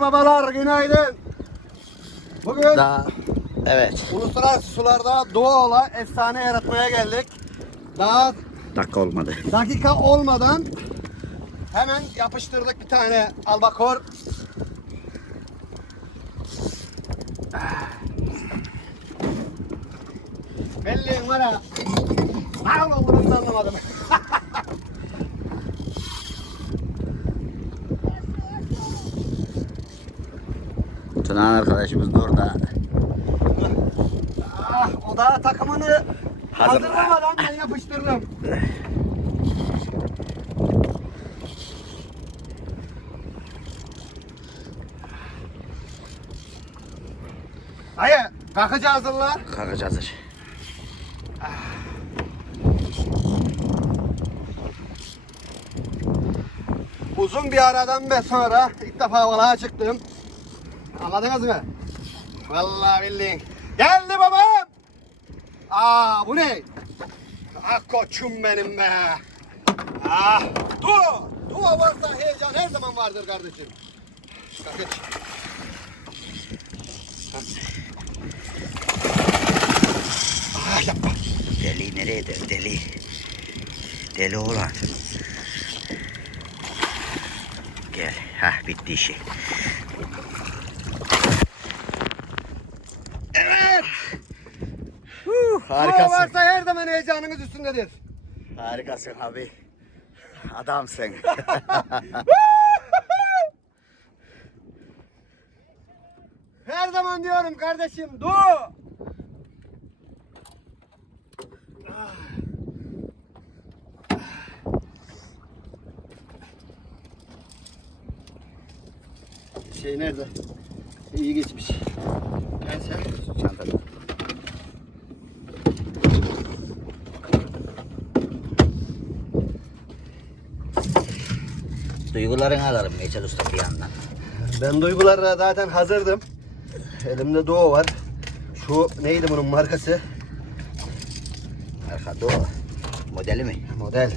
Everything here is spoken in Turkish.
Babalar günaydın. Bugün Daha evet. uluslararası sularda doğala efsane yaratmaya geldik. Daha Dakika olmadı. dakika olmadan hemen yapıştırdık bir tane albakor. Belli var ha. Ne olduğunu da anlamadım. Tunan arkadaşımız da orada. Ah, o da takımını Hazır. hazırlamadan ben yapıştırdım. Hayır, kakıcı hazırla. Kargıcı hazır. Uzun bir aradan ve sonra ilk defa balığa çıktım. Anladınız mı? Vallahi billahi. Geldi babam. Aa bu ne? Ah koçum benim be. Ah dua. Dua varsa heyecan her zaman vardır kardeşim. Kakıç. Ah yapma. Deli nereye der deli. Deli olan. Gel. Hah bitti işi. Evet. Harikasın. varsa her zaman heyecanınız üstündedir. Harikasın abi. Adamsın. Her zaman diyorum kardeşim du. Şey nerede? İyi geçmiş. Gel sen. Çantada. Duygularını alalım Meçel Usta bir yandan. Ben duygularla zaten hazırdım. Elimde doğu var. Şu neydi bunun markası? Arkada o. Modeli mi? Model.